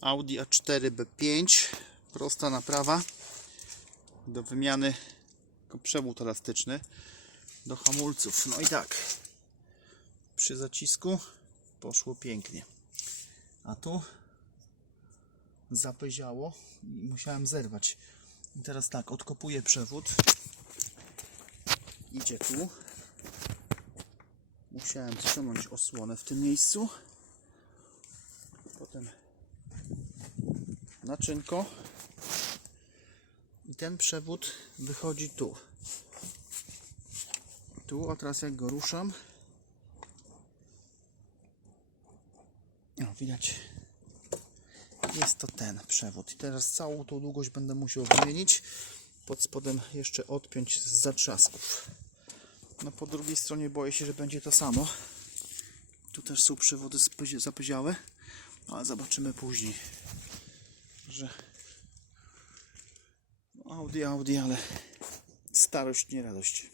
Audi A4 B5 prosta naprawa do wymiany tylko przewód elastyczny do hamulców. No i tak przy zacisku poszło pięknie. A tu zapyziało i musiałem zerwać. I teraz tak odkopuję przewód. Idzie tu. Musiałem ściągnąć osłonę w tym miejscu naczynko. I ten przewód wychodzi tu. Tu, a teraz jak go ruszam. O, widać. Jest to ten przewód. I teraz całą tą długość będę musiał wymienić. Pod spodem jeszcze odpiąć z zatrzasków. No po drugiej stronie boję się, że będzie to samo. Tu też są przewody zapyziałe. Ale zobaczymy później że Audi, Audi, ale starość nie radość